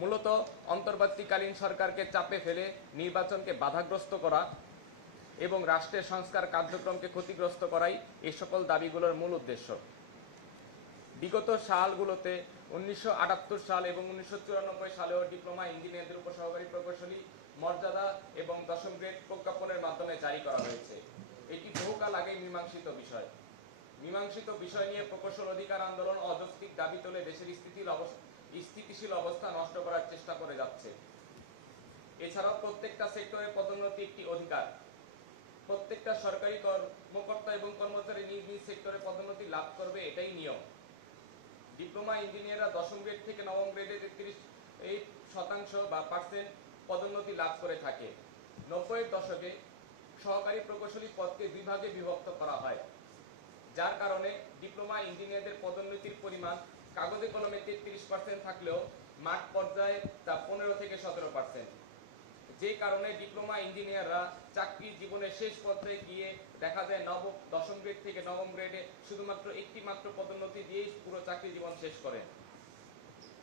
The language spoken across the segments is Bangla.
মূলত অন্তর্বর্তীকালীন সরকারকে চাপে ফেলে নির্বাচনকে বাধাগ্রস্ত করা এবং রাষ্ট্রের সংস্কার কার্যক্রমকে ক্ষতিগ্রস্ত করাই এই সকল দাবিগুলোর মূল উদ্দেশ্য। বিগত সালগুলোতে 1978 সাল এবং 1994 সালেও ডিপ্লোমা ইঞ্জিনিয়ারদের উপসহকারী প্রকৌশলী মর্যাদা এবং দশম গ্রেড প্রজ্ঞাপনের মাধ্যমে জারি করা হয়েছে। এটি বহুকাল আগেই মীমাংসিত বিষয় নিয়ে প্রকৌশল অধিকার আন্দোলন অযৌক্তিক দাবি তুলে দেশের স্থিতিশীল অবস্থা নষ্ট করার চেষ্টা করে যাচ্ছে। এছাড়াও প্রত্যেকটা সেক্টরের পদোন্নতি একটি অধিকার। প্রত্যেকটা সরকারি কর্মকর্তা এবং কর্মচারী নিজ নিজ সেক্টরে পদোন্নতি লাভ করবে, এটাই নিয়ম। ডিপ্লোমা ইঞ্জিনিয়াররা দশম গ্রেড থেকে নবম গ্রেডে 33% বা পার্সেন্ট পদোন্নতি লাভ করে থাকে। 90-এর দশকে সহকারী প্রকৌশলী পদকে দুই ভাগে বিভক্ত করা হয়, যার কারণে ডিপ্লোমা ইঞ্জিনিয়ারদের পদোন্নতির পরিমাণ কাগজে কলমে 33% থাকলেও মাঠ পর্যায়ে তা 15 থেকে 17%। যে কারণে ডিপ্লোমা ইঞ্জিনিয়াররা চাকরির জীবনের শেষ পর্যায়ে গিয়ে দেখা যায় দশম গ্রেড থেকে নবম গ্রেডে শুধুমাত্র একটি মাত্র পদোন্নতি দিয়েই পুরো চাকরি জীবন শেষ করে।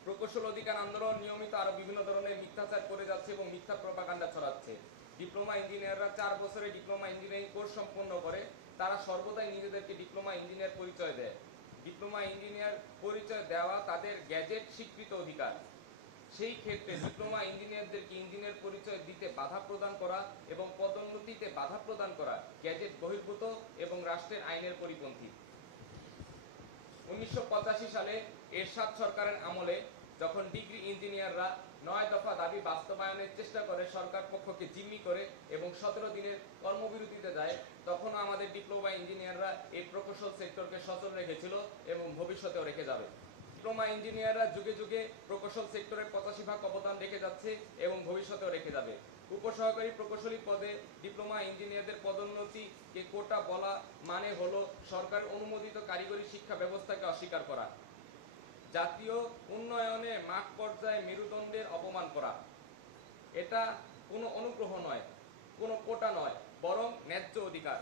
প্রকৌশল অধিকার আন্দোলন নিয়মিত আরো বিভিন্ন ধরনের মিথ্যাচার করে যাচ্ছে এবং মিথ্যা প্রপাগান্ডা ছড়াচ্ছে। ডিপ্লোমা ইঞ্জিনিয়াররা 4 বছরে ডিপ্লোমা ইঞ্জিনিয়ারিং কোর্স সম্পন্ন করে তারা সর্বদাই নিজেদেরকে ডিপ্লোমা ইঞ্জিনিয়ার পরিচয় দেয়। ডিপ্লোমা ইঞ্জিনিয়ার পরিচয় দেওয়া তাদের গ্যাজেট স্বীকৃত অধিকার। সেই ক্ষেত্রে ডিপ্লোমা ইঞ্জিনিয়ারদেরকে ইঞ্জিনিয়ার পরিচয় দিতে বাধা প্রদান করা এবং পদোন্নতিতে বাধা প্রদান করা গ্যাজেট বহির্ভূত এবং রাষ্ট্রের আইনের পরিপন্থী। 1985 সালে এরশাদ সরকারের আমলে যখন ডিগ্রি ইঞ্জিনিয়াররা 9 দফা দাবি বাস্তবায়নের চেষ্টা করে, সরকার পক্ষকে জিম্মি করে এবং 17 দিনের কর্মবিরতিতে যায়, তখন আমাদের ডিপ্লোমা ইঞ্জিনিয়াররা এই প্রকৌশল সেক্টরকে সচল রেখেছিল এবং ভবিষ্যতেও রেখে যাবে। ডিপ্লোমা ইঞ্জিনিয়াররা যুগে যুগে প্রকৌশল সেক্টরে 85% অবদান রেখে যাচ্ছে এবং ভবিষ্যতেও রেখে যাবে। উপসহকারী প্রকৌশলী পদে ডিপ্লোমা ইঞ্জিনিয়ারদের পদোন্নতিকে কোটা বলা মানে হলো সরকার অনুমোদিত কারিগরি শিক্ষা ব্যবস্থাকে অস্বীকার করা, জাতীয় উন্নয়নে মাঠ পর্যায়ে মেরুদণ্ডের অপমান করা। এটা কোনো অনুগ্রহ নয়, কোনো কোটা নয়, বরং ন্যায্য অধিকার।